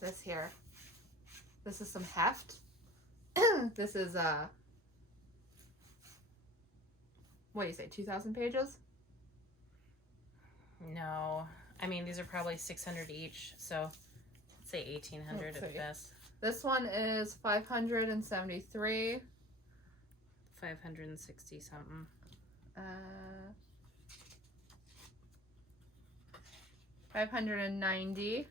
this here. This is some heft. This is, what do you say, 2,000 pages? No. I mean, these are probably 600 each, so let's say 1,800 at best. This one is 573. 560 something. 590.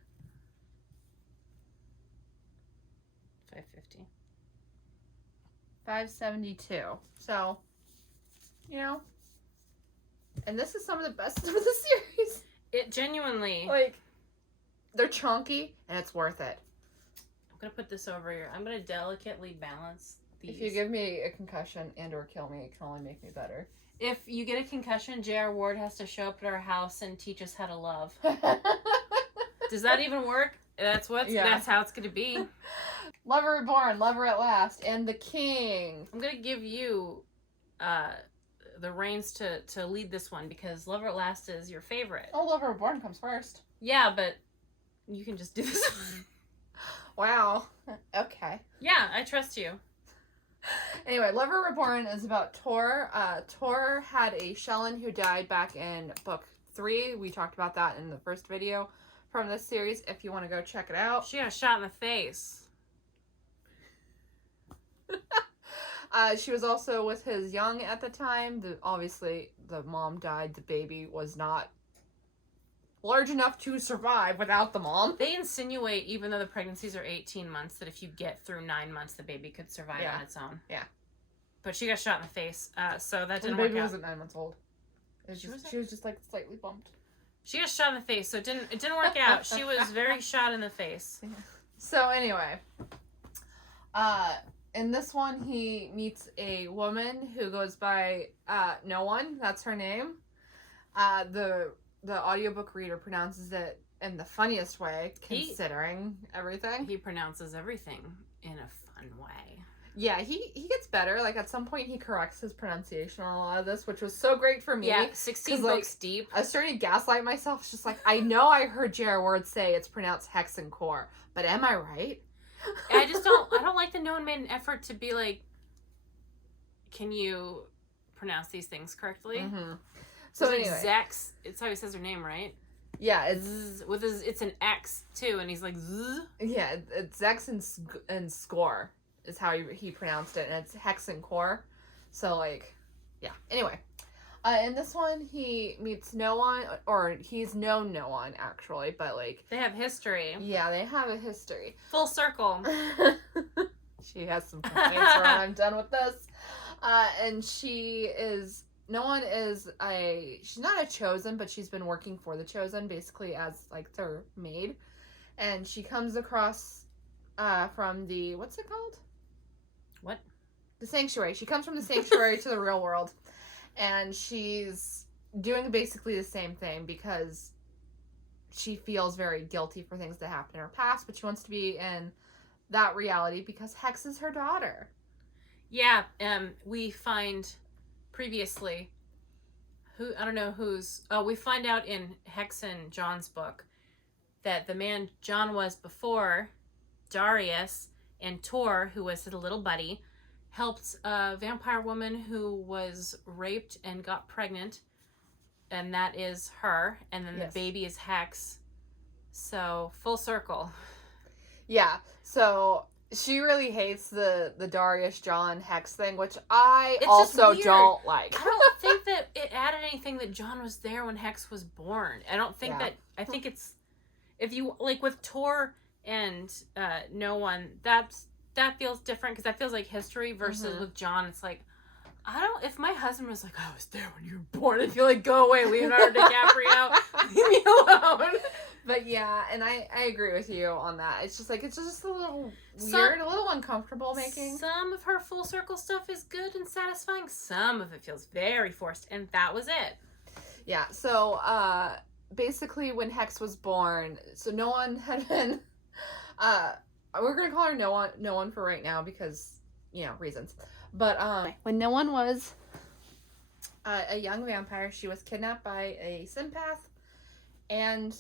550. 572. So, you know, and this is some of the best of the series. It genuinely... Like, they're chunky, and it's worth it. I'm going to put this over here. I'm going to delicately balance these. If you give me a concussion and or kill me, it can only make me better. If you get a concussion, J.R. Ward has to show up at our house and teach us how to love. Does that even work? That's how it's going to be. Lover Reborn, Lover at Last, and the King. I'm going to give you the reins to lead this one because Lover at Last is your favorite. Oh, Lover Reborn comes first. Yeah, but you can just do this one. Wow. Okay. Yeah, I trust you. Anyway, Lover Reborn is about Tor. Tor had a Shellen who died back in book 3. We talked about that in the first video from this series, if you want to go check it out. She got shot in the face. She was also with his young at the time. Obviously, the mom died. The baby was not large enough to survive without the mom. They insinuate, even though the pregnancies are 18 months, that if you get through 9 months, the baby could survive on its own. Yeah. But she got shot in the face, so that didn't work out. The baby wasn't 9 months old. She was just like slightly bumped. She got shot in the face, so it didn't work out. She was very shot in the face. Yeah. So anyway, in this one, he meets a woman who goes by No One. That's her name. The audiobook reader pronounces it in the funniest way, considering everything. He pronounces everything in a fun way. Yeah, he gets better. Like, at some point, he corrects his pronunciation on a lot of this, which was so great for me. Yeah, 16 books deep. I was starting to gaslight myself. It's just like, I know I heard J.R. Ward say it's pronounced hex and core, but am I right? I don't like that no one made an effort to be like, can you pronounce these things correctly? Mm-hmm. So anyway. Zex, it's how he says her name, right? Yeah, it's an X too, and he's like Z. Yeah, it's Zex and score is how he pronounced it, and it's hex and core. So like, yeah. Anyway, in this one he meets No One, or he's known No One actually, but like they have history. Yeah, they have a history. Full circle. She has some complaints around. I'm done with this. And No One is she's not a chosen, but she's been working for the chosen, basically as like their maid. And she comes across from the, what's it called? What? The sanctuary. She comes from the sanctuary to the real world. And she's doing basically the same thing because she feels very guilty for things that happened in her past, but she wants to be in that reality because Hex is her daughter. Yeah, we find previously, we find out in Hex and John's book that the man John was before, Darius, and Tor, who was his little buddy, helped a vampire woman who was raped and got pregnant, and that is her, and then the baby is Hex. So, full circle. Yeah, so she really hates the Darius John Hex thing, which I also don't like. I don't think that it added anything that John was there when Hex was born. I think it's, if you, like with Tor and No One, that feels different because that feels like history versus with John, it's like, if my husband was like, I was there when you were born, I'd feel like, go away, Leonardo DiCaprio, leave me alone. But yeah, and I agree with you on that. It's just like, it's just a little weird, a little uncomfortable making. Some of her full circle stuff is good and satisfying. Some of it feels very forced, and that was it. Yeah, so basically when Hex was born, so No One had been, we're going to call her No One for right now because, reasons. But when No One was a young vampire, she was kidnapped by a sympath, and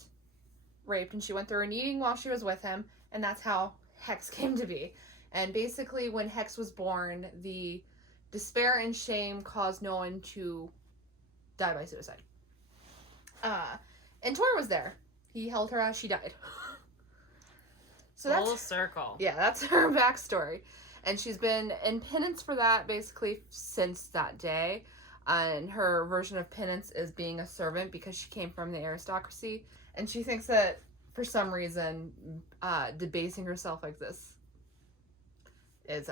raped, and she went through an eating while she was with him, and that's how Hex came to be. And basically, when Hex was born, the despair and shame caused Nolan to die by suicide. And Tor was there. He held her as she died. So full circle. Yeah, that's her backstory. And she's been in penance for that basically since that day. And her version of penance is being a servant because she came from the aristocracy. And she thinks that for some reason, debasing herself like this is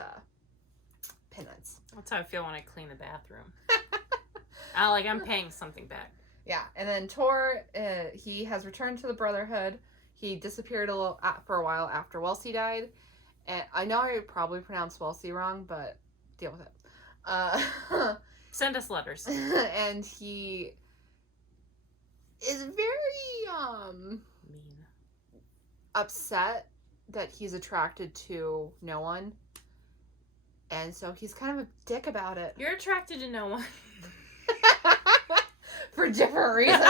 penance. That's how I feel when I clean the bathroom. I'm paying something back. Yeah, and then Tor, he has returned to the Brotherhood. He disappeared for a while after Wellesley died. And I know I probably pronounced Wellesley wrong, but deal with it. Send us letters. And he is very mean, upset that he's attracted to no one. And so he's kind of a dick about it. You're attracted to no one. For different reasons.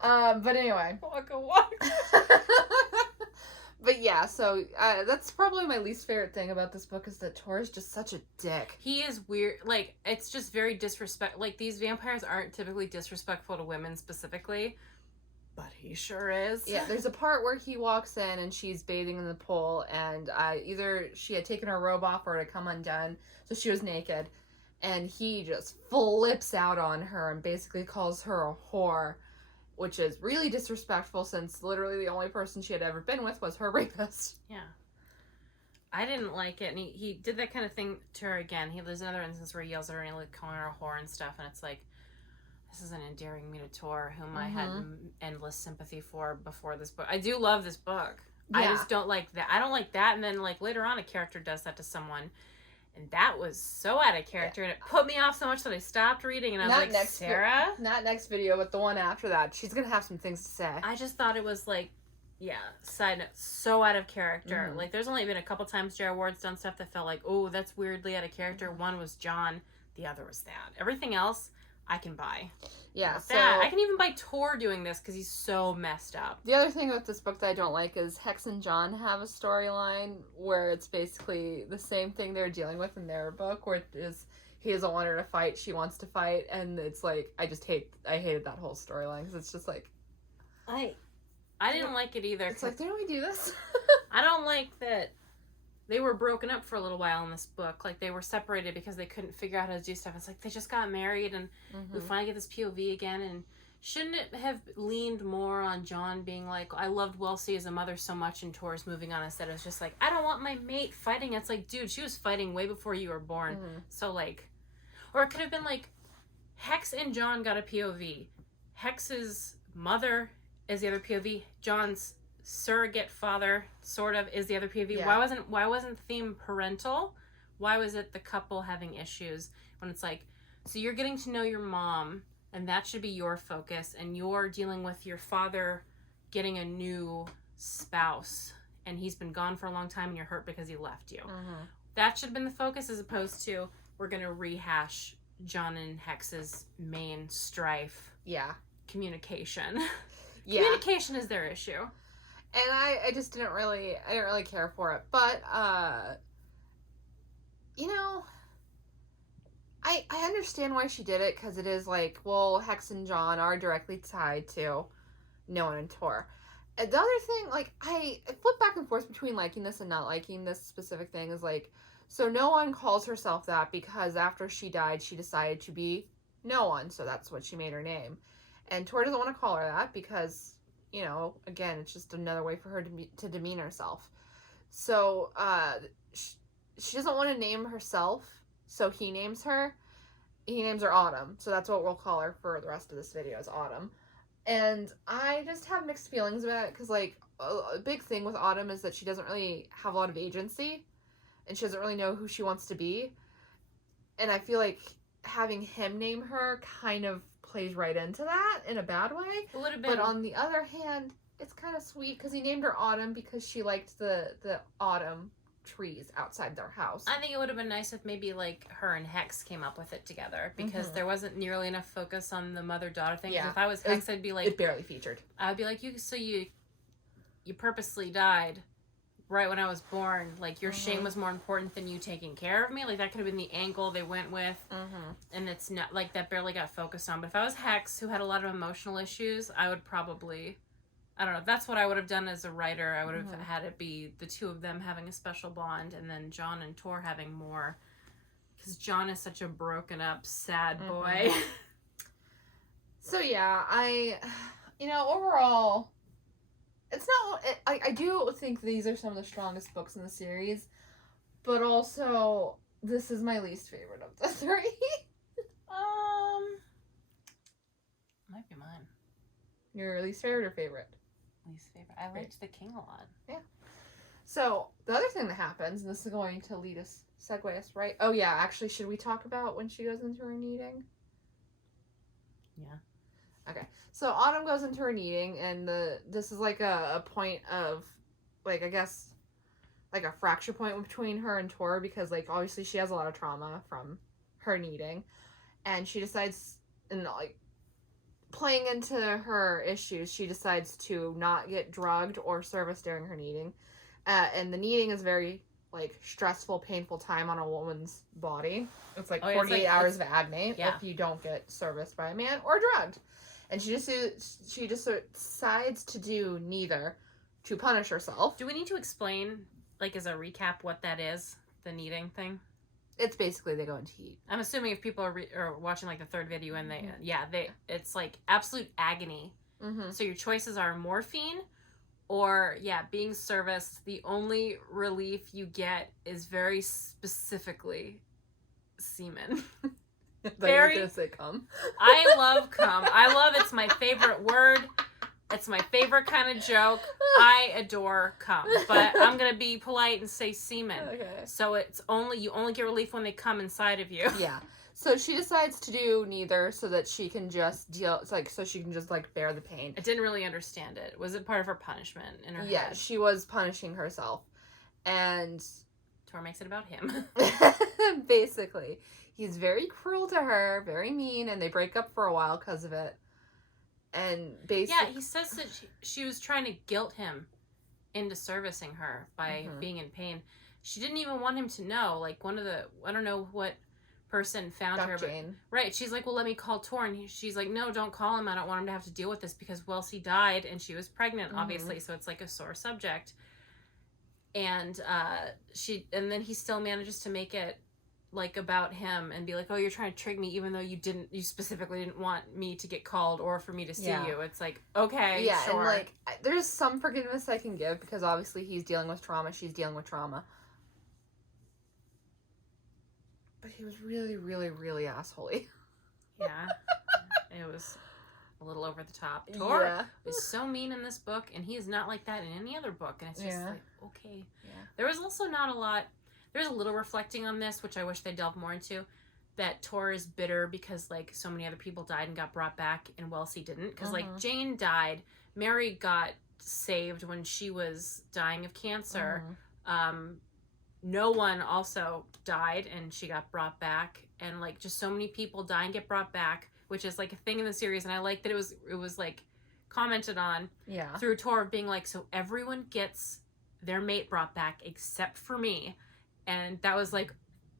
But anyway. Walk. But yeah, so that's probably my least favorite thing about this book is that Tor is just such a dick. He is weird. Like, it's just very disrespect. Like, these vampires aren't typically disrespectful to women specifically, but he sure is. Yeah, there's a part where he walks in and she's bathing in the pool, and either she had taken her robe off or it had come undone, so she was naked, and he just flips out on her and basically calls her a whore, which is really disrespectful since literally the only person she had ever been with was her rapist. Yeah. I didn't like it, and he did that kind of thing to her again. There's another instance where he yells at her and like calling her a whore and stuff, and it's like, this isn't endearing me to Tor, whom I had endless sympathy for before this book. I do love this book. Yeah. I just don't like that. I don't like that, and then like later on a character does that to someone, and that was so out of character, and it put me off so much that I stopped reading, and I was like, Sarah? Not next video, but the one after that. She's going to have some things to say. I just thought it was like, yeah, side note, so out of character. Mm-hmm. Like, there's only been a couple times J.R. Ward's done stuff that felt like, oh, that's weirdly out of character. Mm-hmm. One was John, the other was that. Everything else, I can buy. Yeah, so... I can even buy Tor doing this because he's so messed up. The other thing with this book that I don't like is Hex and John have a storyline where it's basically the same thing they're dealing with in their book, where it is he doesn't want her to fight, she wants to fight, and it's like, I hated that whole storyline because it's just like... I didn't like it either. It's like, didn't we do this? I don't like that they were broken up for a little while in this book. Like, they were separated because they couldn't figure out how to do stuff. It's like, they just got married, and we finally get this POV again, and shouldn't it have leaned more on John being like, I loved Wellesley as a mother so much, and Tor's moving on, instead it was just like, I don't want my mate fighting. It's like, dude, she was fighting way before you were born. So, like, or it could have been like, Hex and John got a POV. Hex's mother is the other POV. John's surrogate father sort of is the other POV. Yeah. Why wasn't the theme parental? Why was it the couple having issues when it's like, so you're getting to know your mom and that should be your focus, and you're dealing with your father getting a new spouse and he's been gone for a long time and you're hurt because he left you. That should have been the focus, as opposed to we're going to rehash John and Hex's main strife. Yeah. Communication. Yeah. Communication is their issue. And I just didn't really care for it. But, you know, I understand why she did it, because it is like, well, Hex and John are directly tied to Noah and Tor. And the other thing, like, I flip back and forth between liking this and not liking this specific thing, is like, so no one calls herself that because after she died, she decided to be no one, so that's what she made her name. And Tor doesn't want to call her that because, you know, again, it's just another way for her to demean herself. So, she doesn't want to name herself, so he names her. He names her Autumn, so that's what we'll call her for the rest of this video, is Autumn. And I just have mixed feelings about it, because, like, a big thing with Autumn is that she doesn't really have a lot of agency, and she doesn't really know who she wants to be. And I feel like having him name her kind of plays right into that in a bad way. A little bit. But on the other hand, it's kind of sweet because he named her Autumn because she liked the autumn trees outside their house. I think it would have been nice if maybe like her and Hex came up with it together, because there wasn't nearly enough focus on the mother-daughter thing. Yeah. If I was Hex, I'd be like, it barely featured. I'd be like, you purposely died right when I was born. Like, your shame was more important than you taking care of me. Like, that could have been the angle they went with. And it's not like that barely got focused on. But if I was Hex, who had a lot of emotional issues, I would probably, I don't know, that's what I would have done as a writer. I would have had it be the two of them having a special bond, and then John and Tor having more, because John is such a broken up, sad boy. So yeah, overall, it's not, I do think these are some of the strongest books in the series, but also, this is my least favorite of the three. Might be mine. Your least favorite or favorite? Least favorite. I liked the King a lot. Yeah. So, the other thing that happens, and this is going to segue us right. Oh yeah, actually, should we talk about when she goes into her kneading? Yeah. Okay. So, Autumn goes into her kneading, and this is like a point of, like, I guess, like a fracture point between her and Tor, because, like, obviously she has a lot of trauma from her kneading, and she decides, and, like, playing into her issues, she decides to not get drugged or serviced during her kneading. And the kneading is very, like, stressful, painful time on a woman's body. It's like 48 hours of agony if you don't get serviced by a man or drugged. And she just decides to do neither to punish herself. Do we need to explain, like, as a recap, what that is? The kneading thing? It's basically they go into heat. I'm assuming if people are watching, like, the third video and it's, like, absolute agony. So your choices are morphine or, being serviced. The only relief you get is very specifically semen. Very. You're gonna say cum. I love cum. I love it's my favorite word. It's my favorite kind of joke. I adore cum, but I'm gonna be polite and say semen. Okay. So you only get relief when they come inside of you. Yeah. So she decides to do neither, so that she can just bear the pain. I didn't really understand it. Was it part of her punishment in her head? Yeah, she was punishing herself, and Tor makes it about him. Basically, he's very cruel to her, very mean, and they break up for a while because of it. And basically, he says that she was trying to guilt him into servicing her by being in pain. She didn't even want him to know. Like, one of the, I don't know what person found her. Jane. Right. She's like, well, let me call Tor. And she's like, no, don't call him. I don't want him to have to deal with this, because Wellesley died and she was pregnant, obviously. So it's like a sore subject. And then he still manages to make it like about him and be like, oh, you're trying to trick me, even though you specifically didn't want me to get called or for me to see you. It's like, okay, sure. And like, there's some forgiveness I can give, because obviously he's dealing with trauma, she's dealing with trauma. But he was really, really, really assholey. Yeah. It was a little over the top. Tor is so mean in this book, and he is not like that in any other book. And it's just like, okay. Yeah. There was also not a lot. There's a little reflecting on this, which I wish they delved more into, that Tor is bitter because, like, so many other people died and got brought back, and Wellesley didn't. Because, like, Jane died. Mary got saved when she was dying of cancer. No one also died, and she got brought back. And, like, just so many people die and get brought back, which is, like, a thing in the series. And I like that it was like, commented on through Tor being like, so everyone gets their mate brought back except for me. And that was, like,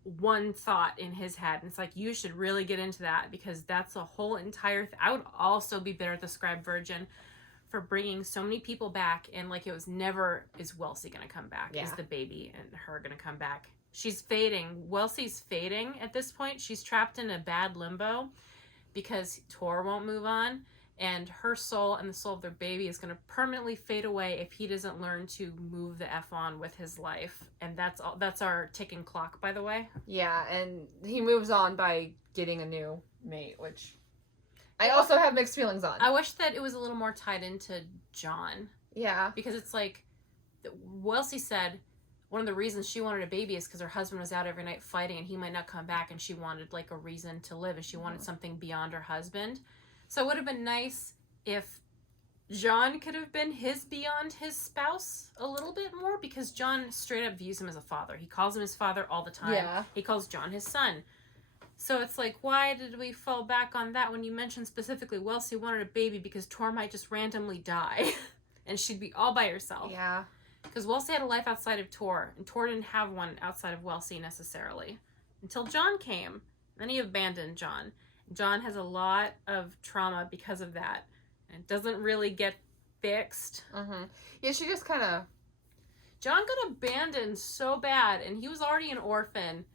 one thought in his head. And it's like, you should really get into that, because that's a whole entire I would also be bitter at the Scribe Virgin for bringing so many people back, and, like, it was never, is Wellesley gonna come back? Is the baby and her gonna come back? She's fading. Wellesley's fading at this point. She's trapped in a bad limbo because Tor won't move on, and her soul and the soul of their baby is going to permanently fade away if he doesn't learn to move the F on with his life. And that's our ticking clock, by the way. Yeah, and he moves on by getting a new mate, which I also have mixed feelings on. I wish that it was a little more tied into John. Yeah. Because it's like, Wellesley said one of the reasons she wanted a baby is because her husband was out every night fighting and he might not come back, and she wanted, like, a reason to live, and she wanted something beyond her husband. So it would have been nice if John could have been beyond his spouse a little bit more, because John straight up views him as a father. He calls him his father all the time. Yeah. He calls John his son. So it's like, why did we fall back on that when you mentioned specifically Wellesley wanted a baby because Tor might just randomly die and she'd be all by herself? Yeah. Because Wellesley had a life outside of Tor, and Tor didn't have one outside of Wellesley necessarily. Until John came. Then he abandoned John. John has a lot of trauma because of that. And it doesn't really get fixed. Mm-hmm. Yeah, she just kind of... John got abandoned so bad, and he was already an orphan.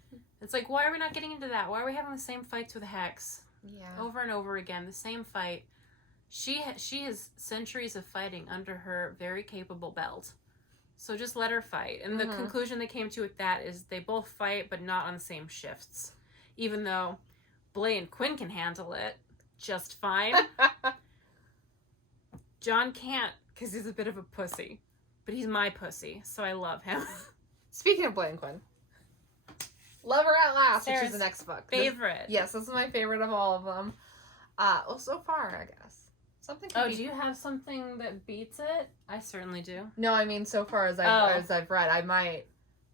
It's like, why are we not getting into that? Why are we having the same fights with Hex? Yeah. Over and over again, the same fight. She has centuries of fighting under her very capable belt. So just let her fight. And the conclusion they came to with that is they both fight, but not on the same shifts. Even though Blay and Quinn can handle it just fine. John can't, because he's a bit of a pussy. But he's my pussy, so I love him. Speaking of Blay and Quinn, Love Her at Last, Sarah's which is the next book. Favorite. Yes, this is my favorite of all of them. Well, so far, I guess. Something. Oh, do you have something that beats it? I certainly do. No, I mean, so far as I've read, I might.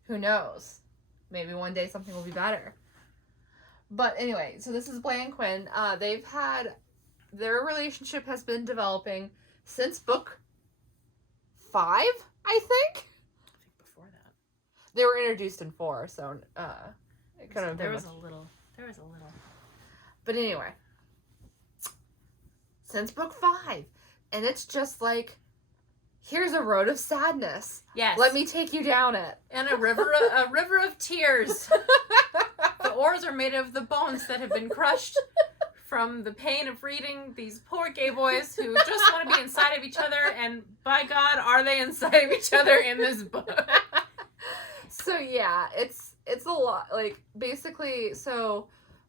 Who knows? Maybe one day something will be better. But anyway, so this is Blay and Quinn. Their relationship has been developing since book 5, I think. I think before that. They were introduced in 4, so it could have been. There was a little. But anyway, since book 5, and it's just like, here's a road of sadness. Yes. Let me take you down it. And a river of tears. The oars are made of the bones that have been crushed from the pain of reading these poor gay boys who just want to be inside of each other, and by God, are they inside of each other in this book? So yeah, it's a lot. Like, basically, so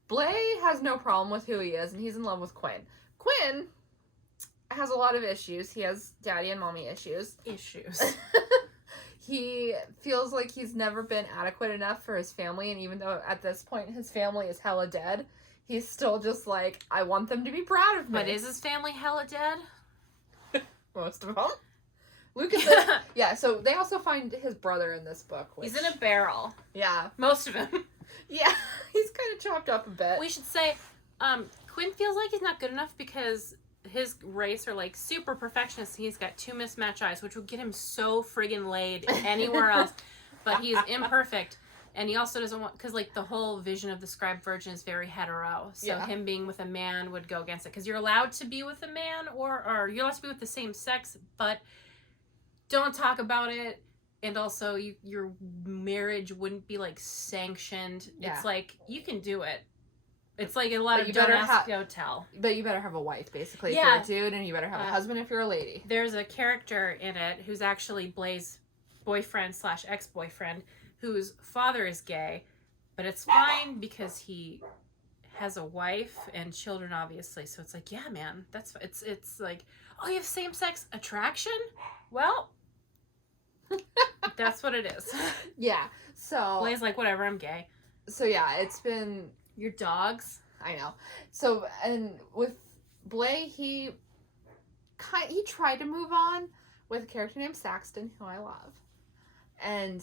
Blay has no problem with who he is, and he's in love with Quinn. Quinn has a lot of issues. He has daddy and mommy issues. He feels like he's never been adequate enough for his family, and even though at this point his family is hella dead, he's still just like, I want them to be proud of me. But is his family hella dead? Most of them. Lucas, yeah, so they also find his brother in this book. Which, he's in a barrel. Yeah. Most of him. Yeah, he's kind of chopped up a bit. We should say, Quinn feels like he's not good enough because his race are like super perfectionists. He's got 2 mismatched eyes, which would get him so friggin' laid anywhere else. But he is imperfect. And he also doesn't want, because like the whole vision of the scribe virgin is very hetero. So him being with a man would go against it. Because you're allowed to be with a man or you're allowed to be with the same sex, but don't talk about it. And also your marriage wouldn't be like sanctioned. Yeah. It's like, you can do it. It's like a lot of don't ask, don't tell. But you better have a wife, basically, if you're a dude, and you better have a husband if you're a lady. There's a character in it who's actually Blay's boyfriend / ex-boyfriend, whose father is gay, but it's fine because he has a wife and children, obviously. So it's like, yeah, man, it's like, oh, you have same-sex attraction? Well, that's what it is. Yeah, so Blay's like, whatever, I'm gay. So yeah, it's been... Your dogs? I know. So, and with Blay, he tried to move on with a character named Saxton, who I love. And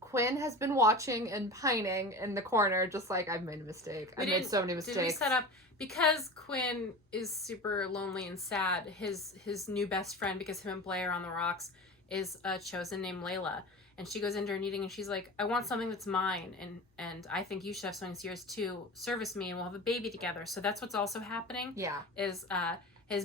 Quinn has been watching and pining in the corner, just like, I've made a mistake. I've made so many mistakes. Did we set up... Because Quinn is super lonely and sad, his new best friend, because him and Blay are on the rocks, is a chosen named Layla. And she goes into her meeting and she's like, I want something that's mine. And I think you should have something that's yours too. Service me and we'll have a baby together. So that's what's also happening. Yeah. Is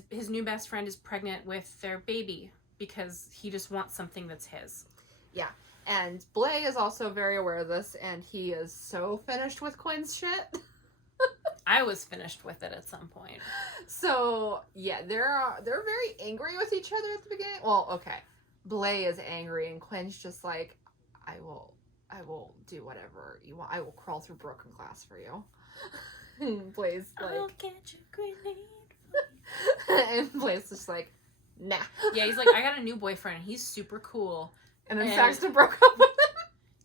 his new best friend is pregnant with their baby because he just wants something that's his. Yeah. And Blay is also very aware of this, and he is so finished with Quinn's shit. I was finished with it at some point. So yeah, they're very angry with each other at the beginning. Well, okay. Blay is angry, and Quinn's just like, I will do whatever you want. I will crawl through broken glass for you. And Blay's like, I'll get you grenade. and Blay's just like, nah. Yeah, he's like, I got a new boyfriend. He's super cool. And then Saxton broke up with him.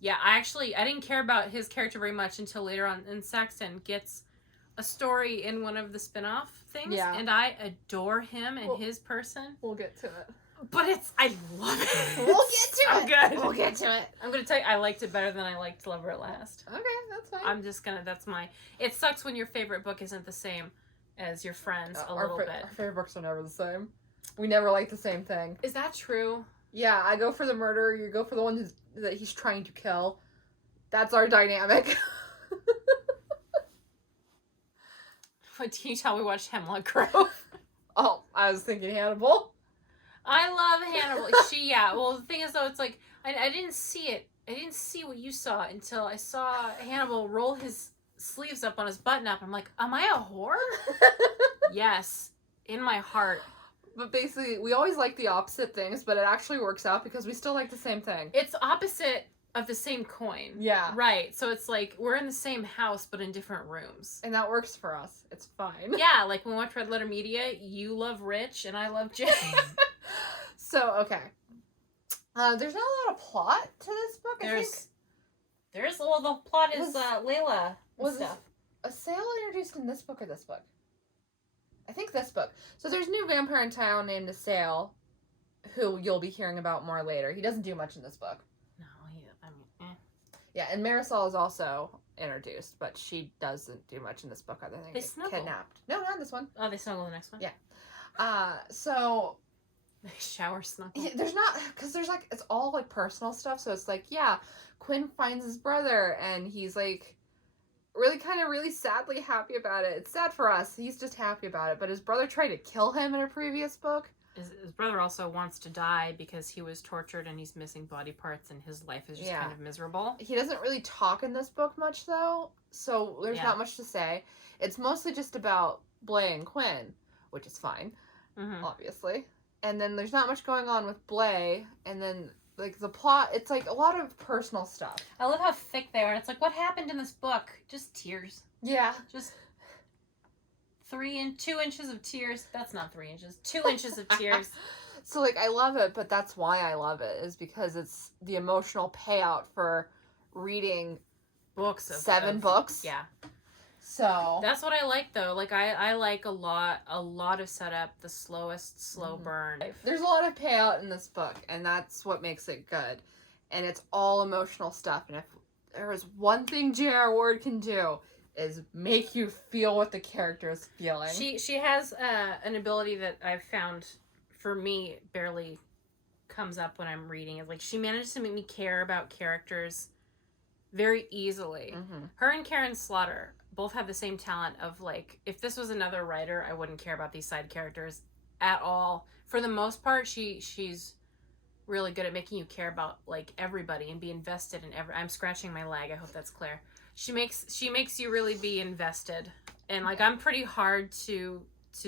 Yeah, I didn't care about his character very much until later on. And Saxton gets a story in one of the spin-off things, Yeah. and I adore him and his person. We'll get to it. But I love it. We'll get to I'm it. good. We'll get to it. I'm gonna tell you, I liked it better than I liked Lover at Last. Okay, that's fine. I'm just gonna, it sucks when your favorite book isn't the same as your friend's a little bit. Our favorite books are never the same. We never like the same thing. Is that true? Yeah, I go for the murder, you go for the one that he's trying to kill. That's our dynamic. What, can you tell we watched Hemlock Grove? Oh, I was thinking Hannibal. I love Hannibal. Well, the thing is, though, it's like, I didn't see it. I didn't see what you saw until I saw Hannibal roll his sleeves up on his button-up. I'm like, am I a whore? Yes. In my heart. But basically, we always like the opposite things, but it actually works out because we still like the same thing. It's opposite of the same coin. Yeah. Right. So it's like, we're in the same house, but in different rooms. And that works for us. It's fine. Yeah, like when we watch Red Letter Media, you love Rich and I love Jay. So, okay. There's not a lot of plot to this book, I think. Well, the plot is Layla Was stuff. a Sale introduced in this book or this book? I think this book. So there's a new vampire in town named Sale, who you'll be hearing about more later. He doesn't do much in this book. No, Yeah, and Marisol is also introduced, but she doesn't do much in this book other than They get snuggle. kidnapped. No, not in this one. Oh, they snuggle the next one? Yeah. So They shower snuggle. there's not, because there's like, it's all like personal stuff. So it's like, yeah, Quinn finds his brother and he's like really sadly happy about it. It's sad for us. He's just happy about it. But his brother tried to kill him in a previous book. His brother also wants to die because he was tortured and he's missing body parts and his life is just kind of miserable. He doesn't really talk in this book much though, so there's not much to say. It's mostly just about Blay and Quinn, which is fine, obviously. And then there's not much going on with Blay, and then like the plot, it's like a lot of personal stuff. I love how thick they are. It's like, what happened in this book? Just tears. Yeah. Just 2 inches of tears. That's not 3 inches. 2 inches of tears. So like I love it, but that's why I love it, is because it's the emotional payout for reading books of 7 books. Yeah. So that's what I like though. Like I like a lot of setup, the slowest slow burn. There's a lot of payout in this book, and that's what makes it good. And it's all emotional stuff. And if there is one thing J.R. Ward can do, is make you feel what the character is feeling. She has an ability that I've found, for me, barely comes up when I'm reading. Like, she manages to make me care about characters very easily. Her and Karen Slaughter both have the same talent of, like, if this was another writer, I wouldn't care about these side characters at all. For the most part, she's really good at making you care about, like, everybody and be invested in I'm scratching my leg. I hope that's clear. She makes you really be invested. And, like, I'm pretty hard to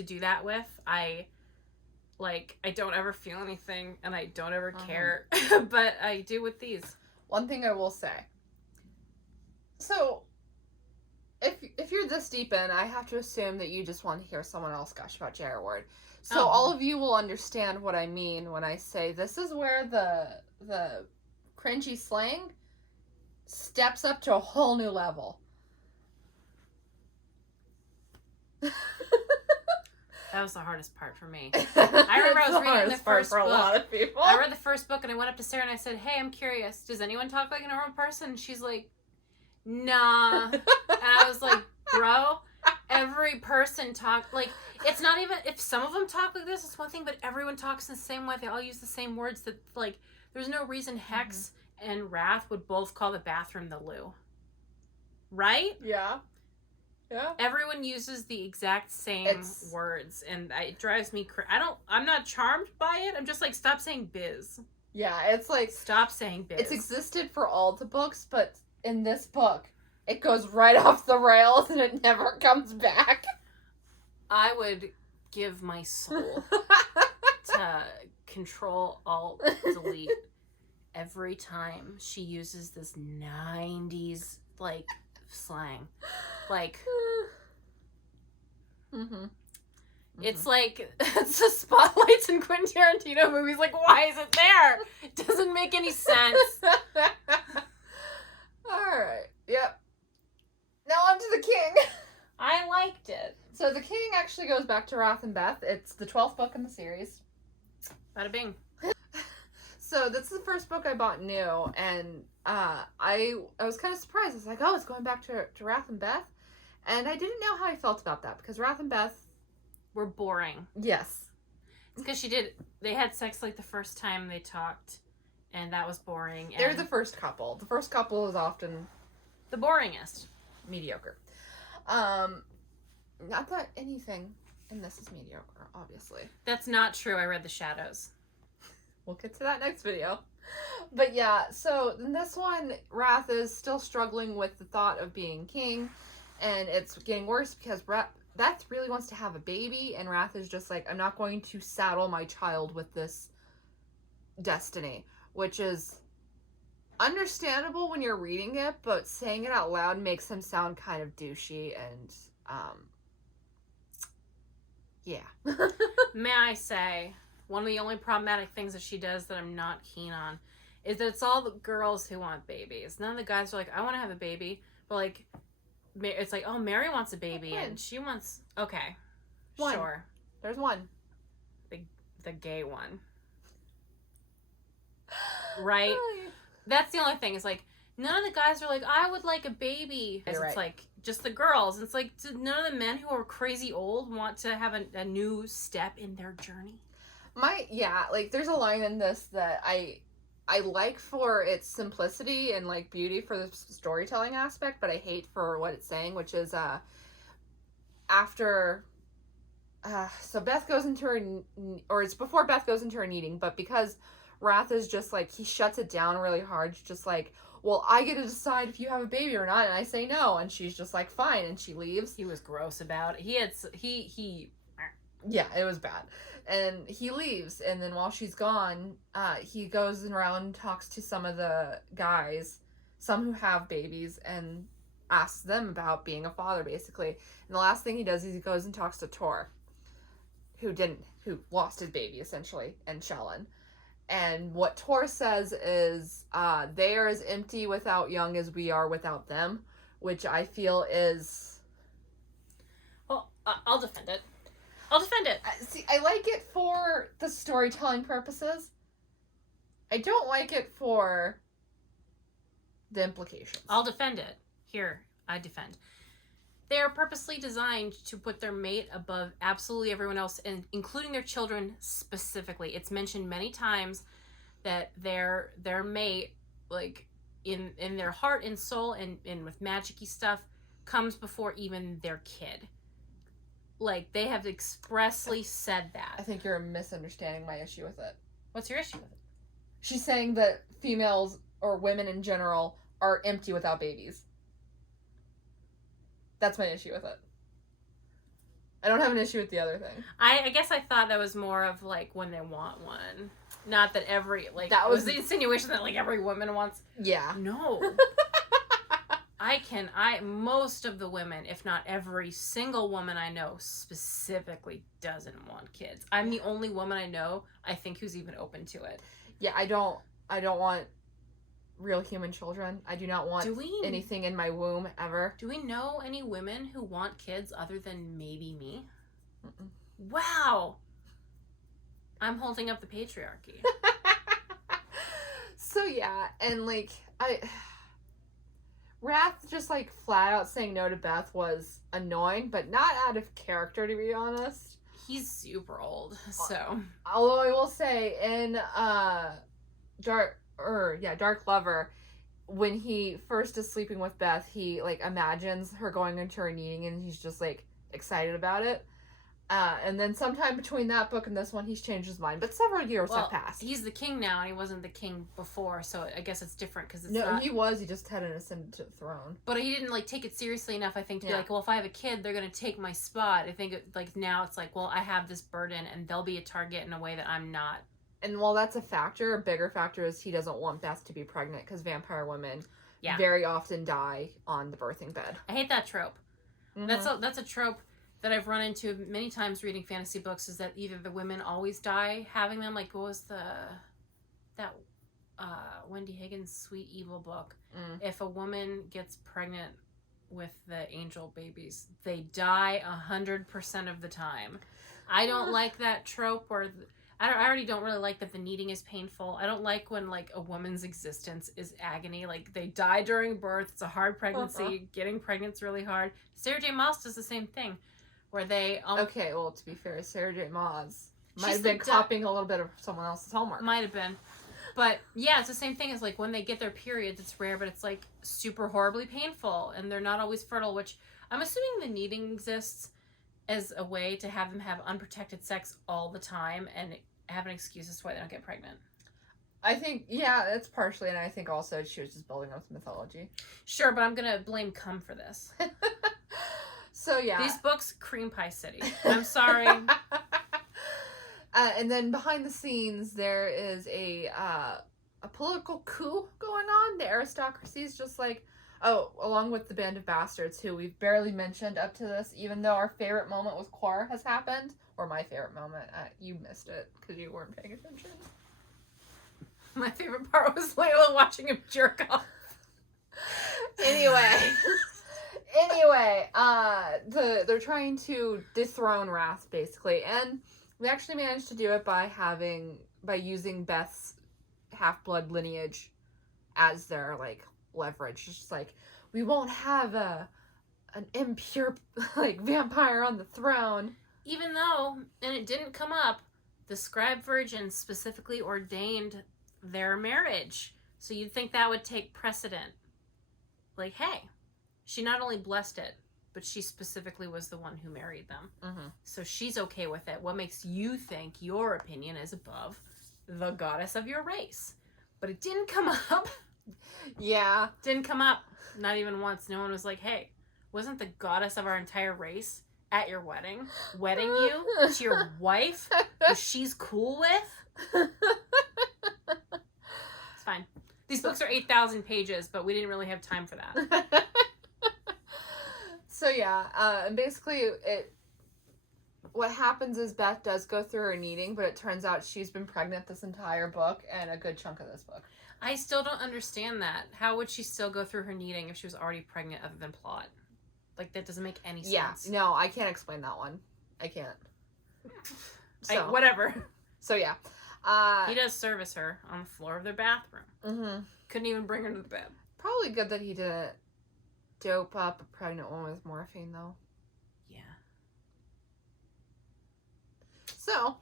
do that with. I don't ever feel anything and I don't ever care, but I do with these. One thing I will say. So, if you're this deep in, I have to assume that you just want to hear someone else gush about J.R. Ward. So all of you will understand what I mean when I say this is where the cringy slang steps up to a whole new level. That was the hardest part for me. I remember I was reading the first book. A lot of people. I read the first book and I went up to Sarah and I said, "Hey, I'm curious. Does anyone talk like a normal person?" And she's like, "Nah." And I was like, "Bro, every person like, it's not even, if some of them talk like this, it's one thing, but everyone talks in the same way. They all use the same words. That, like, there's no reason Hex and Wrath would both call the bathroom the loo. Right? Yeah. Yeah. Everyone uses the exact same words, and it drives me I'm not charmed by it. I'm just like, stop saying biz. Yeah, it's like, stop saying biz. It's existed for all the books, but in this book, it goes right off the rails and it never comes back. I would give my soul to Control Alt Delete every time she uses this 90s like slang. Like, it's like, it's the spotlights in Quentin Tarantino movies. Like, why is it there? It doesn't make any sense. Alright. Yep. Now on to the king. I liked it. So the king actually goes back to Wrath and Beth. It's the 12th book in the series. Bada bing. So this is the first book I bought new, and I was kind of surprised. I was like, oh, it's going back to Wrath and Beth, and I didn't know how I felt about that because Wrath and Beth were boring. Yes. It's because they had sex like the first time they talked, and that was boring. And they're the first couple. The first couple is often the boringest. Mediocre. Not that anything in this is mediocre, obviously. That's not true. I read The Shadows. We'll get to that next video. But yeah, so in this one, Wrath is still struggling with the thought of being king, and it's getting worse because Beth really wants to have a baby, and Wrath is just like, I'm not going to saddle my child with this destiny, which is understandable when you're reading it, but saying it out loud makes him sound kind of douchey, and yeah. May I say, one of the only problematic things that she does that I'm not keen on is that it's all the girls who want babies. None of the guys are like, I want to have a baby. But, like, it's like, oh, Mary wants a baby, and she wants... Okay. One. Sure. There's one. The gay one. Right? That's the only thing. It's like, none of the guys are like, I would like a baby. You're right. It's like, just the girls. It's like, none of the men who are crazy old want to have a new step in their journey. Like, there's a line in this that I like for its simplicity and, like, beauty for the storytelling aspect, but I hate for what it's saying, which is, after, so Beth goes into her, or it's before Beth goes into her kneading, but because Wrath is just, like, he shuts it down really hard, just like, well, I get to decide if you have a baby or not, and I say no, and she's just like, fine, and she leaves. He was gross about it. Yeah, it was bad. And he leaves, and then while she's gone, he goes around and talks to some of the guys, some who have babies, and asks them about being a father, basically. And the last thing he does is he goes and talks to Tor, who lost his baby, essentially, and Shellen. And what Tor says is, they are as empty without young as we are without them, which I feel is... Well, I'll defend it. See, I like it for the storytelling purposes. I don't like it for the implications. I'll defend it. Here, I defend. They are purposely designed to put their mate above absolutely everyone else, and including their children specifically. It's mentioned many times that their mate, like, in their heart and soul and with magic-y stuff, comes before even their kid. Like, they have expressly said that. I think you're misunderstanding my issue with it. What's your issue with it? She's saying that females, or women in general, are empty without babies. That's my issue with it. I don't have an issue with the other thing. I guess I thought that was more of, like, when they want one. Not that every, like, that was the insinuation that, like, every woman wants. Yeah. No. Most of the women, if not every single woman I know, specifically doesn't want kids. I'm the only woman I know, I think, who's even open to it. Yeah, I don't want real human children. I do not want anything in my womb ever. Do we know any women who want kids other than maybe me? Mm-mm. Wow. I'm holding up the patriarchy. So yeah, and like Wrath just like flat out saying no to Beth was annoying, but not out of character, to be honest. He's super old, so. Although I will say in Dark Lover, when he first is sleeping with Beth, he like imagines her going into her kneading, and he's just like excited about it. And then sometime between that book and this one, he's changed his mind. But several years have passed. He's the king now, and he wasn't the king before, so I guess it's different because it's he was. He just hadn't ascended to the throne. But he didn't like take it seriously enough, I think, to be like, well, if I have a kid, they're gonna take my spot. I think like now it's like, well, I have this burden, and they'll be a target in a way that I'm not. And while that's a factor, a bigger factor is he doesn't want Beth to be pregnant because vampire women very often die on the birthing bed. I hate that trope. Mm-hmm. That's a trope that I've run into many times reading fantasy books, is that either the women always die having them, like what was that Wendy Higgins' Sweet Evil book? If a woman gets pregnant with the angel babies. They die 100% of the time. I don't like that trope where I already don't really like that the kneading is painful. I don't like when like a woman's existence is agony. Like they die during birth. It's a hard pregnancy. Getting pregnant's really hard. Sarah J. Maas does the same thing, where they okay. Well, to be fair, Sarah J. Maas might have been copying a little bit of someone else's homework. Might have been. But yeah, it's the same thing as like when they get their periods, it's rare, but it's like super horribly painful and they're not always fertile, which I'm assuming the kneading exists as a way to have them have unprotected sex all the time and have an excuse as to why they don't get pregnant. I think, yeah, it's partially, and I think also she was just building up mythology. Sure, but I'm going to blame cum for this. So yeah. These books, cream pie city. I'm sorry. And then behind the scenes, there is a political coup going on. The aristocracy is just like, along with the Band of Bastards, who we've barely mentioned up to this, even though our favorite moment with Quar has happened, or my favorite moment. You missed it because you weren't paying attention. My favorite part was Layla watching him jerk off. Anyway, they're trying to dethrone Wrath, basically, and we actually managed to do it by using Beth's half-blood lineage as their, like, leverage. It's just like, we won't have an impure, like, vampire on the throne. Even though, and it didn't come up, the scribe virgin specifically ordained their marriage. So you'd think that would take precedent. Like, hey, she not only blessed it, but she specifically was the one who married them. Mm-hmm. So she's okay with it. What makes you think your opinion is above the goddess of your race? But it didn't come up. Yeah. Didn't come up. Not even once. No one was like, hey, wasn't the goddess of our entire race at your wedding you to your wife who she's cool with? It's fine. These books are 8,000 pages, but we didn't really have time for that. So yeah, and basically what happens is Beth does go through her kneading, but it turns out she's been pregnant this entire book and a good chunk of this book. I still don't understand that. How would she still go through her kneading if she was already pregnant other than plot? Like, that doesn't make any sense. Yeah, no, I can't explain that one. I can't. So. Whatever. So yeah. He does service her on the floor of their bathroom. Mm-hmm. Couldn't even bring her to the bed. Probably good that he didn't dope up a pregnant woman with morphine, though. Yeah. So,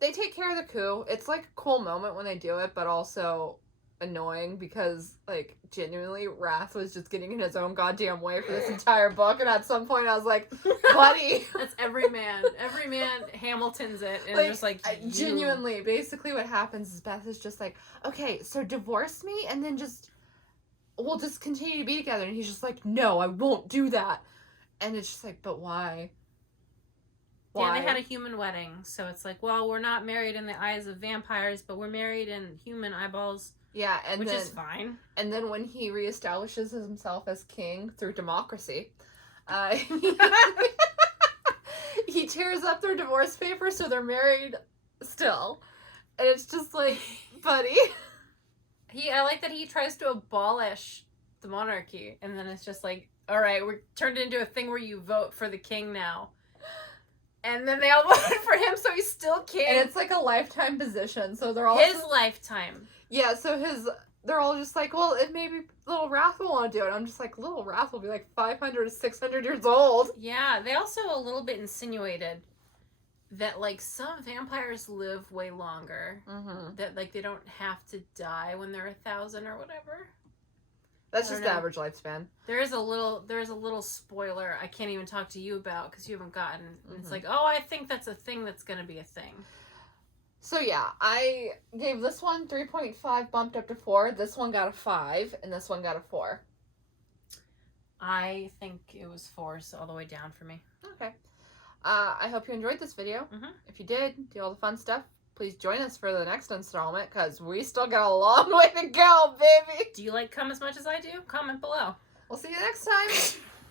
they take care of the coup. It's like a cool moment when they do it, but also annoying because, like, genuinely, Wrath was just getting in his own goddamn way for this entire book, and at some point I was like, buddy. That's every man. Every man Hamiltons it, and like, just like, genuinely, basically what happens is Beth is just like, okay, so divorce me, and then we'll just continue to be together. And he's just like, no, I won't do that. And it's just like, but why? Yeah, they had a human wedding. So it's like, well, we're not married in the eyes of vampires, but we're married in human eyeballs. Yeah, which is fine. And then when he reestablishes himself as king through democracy, he tears up their divorce papers so they're married still. And it's just like, buddy. I like that he tries to abolish the monarchy, and then it's just like, all right, we're turned into a thing where you vote for the king now. And then they all voted for him, so he's still king. And it's like a lifetime position, so they're all... His lifetime. Yeah, so they're all just like, well, if maybe Little Wrath will want to do it. I'm just like, Little Wrath will be like 500 to 600 years old. Yeah, they also a little bit insinuated that, like, some vampires live way longer. Mm-hmm. That, like, they don't have to die when they're 1,000 or whatever. That's just the average lifespan. There is a little spoiler I can't even talk to you about because you haven't gotten. Mm-hmm. It's like, oh, I think that's a thing that's going to be a thing. So yeah, I gave this one 3.5 bumped up to 4. This one got a 5, and this one got a 4. I think it was 4, so all the way down for me. Okay. I hope you enjoyed this video. Mm-hmm. If you did, do all the fun stuff, please join us for the next installment, because we still got a long way to go, baby! Do you like cum as much as I do? Comment below. We'll see you next time!